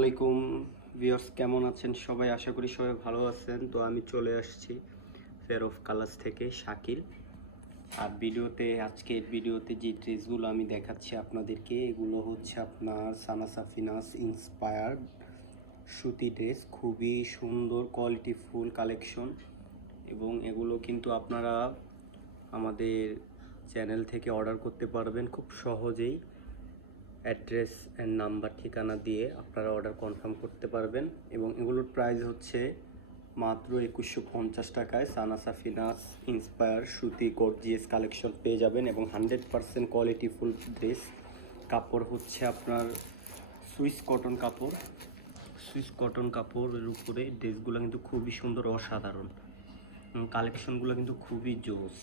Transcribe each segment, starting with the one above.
আলাইকুম ভিউয়ার্স, কেমন আছেন সবাই? আশা করি সবাই ভালো আছেন। তো আমি চলে আসছি ফেয়ার অফ কালার্স থেকে, শাকিল। আর আজকের ভিডিওতে যে ড্রেসগুলো আমি দেখাচ্ছি আপনাদেরকে, এগুলো হচ্ছে আপনার সানা সাফিনাস ইন্সপায়ার্ড সুতি ড্রেস। খুবই সুন্দর কোয়ালিটিফুল কালেকশন, এবং এগুলো কিন্তু আপনারা আমাদের চ্যানেল থেকে অর্ডার করতে পারবেন খুব সহজেই। অ্যাড্রেস অ্যান্ড নাম্বার ঠিকানা দিয়ে আপনারা অর্ডার কনফার্ম করতে পারবেন, এবং এগুলোর প্রাইস হচ্ছে মাত্র 2150 টাকায়। সানা সাফিনাস ইন্সপায়ার সুতি গর্জিয়াস কালেকশন পেয়ে যাবেন, এবং 100% কোয়ালিটিফুল ড্রেস। কাপড় হচ্ছে আপনার সুইস কটন কাপড়ের উপরে ড্রেসগুলো কিন্তু খুবই সুন্দর, অসাধারণ। কালেকশনগুলো কিন্তু খুবই জোস।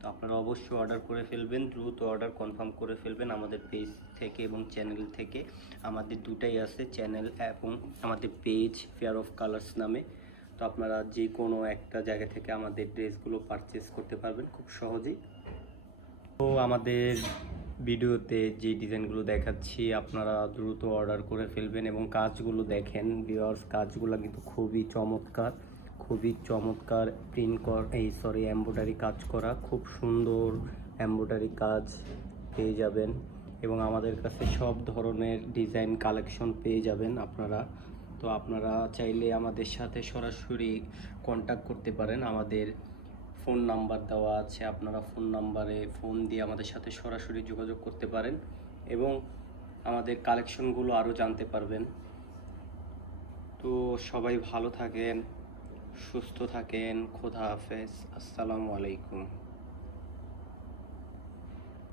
তো আপনারা অবশ্যই অর্ডার করে ফেলবেন, দ্রুত অর্ডার কনফার্ম করে ফেলবেন আমাদের পেজ থেকে এবং চ্যানেল থেকে। আমাদের দুটাই আছে, চ্যানেল এবং আমাদের পেজ ফেয়ার অফ কালার্স নামে। তো আপনারা যে কোনো একটা জায়গা থেকে আমাদের ড্রেসগুলো পারচেস করতে পারবেন খুব সহজেই। তো আমাদের ভিডিওতে যে ডিজাইনগুলো দেখাচ্ছি আপনারা দ্রুত অর্ডার করে ফেলবেন, এবং কাজগুলো দেখেন ভিউয়ার্স, কাজগুলো কিন্তু খুবই চমৎকার এমব্রয়ডারি কাজ করা, খুব সুন্দর এমব্রয়ডারি কাজ পেয়ে যাবেন। এবং আমাদের কাছে সব ধরনের ডিজাইন কালেকশন পেয়ে যাবেন আপনারা। তো আপনারা চাইলে আমাদের সাথে সরাসরি কন্ট্যাক্ট করতে পারেন। আমাদের ফোন নাম্বার দেওয়া আছে, আপনারা ফোন নাম্বারে ফোন দিয়ে আমাদের সাথে সরাসরি যোগাযোগ করতে পারেন, এবং আমাদের কালেকশনগুলো আরও জানতে পারবেন। তো সবাই ভালো থাকেন, সুস্থ থাকেন। খোদা হাফেজ, আসসালামু আলাইকুম।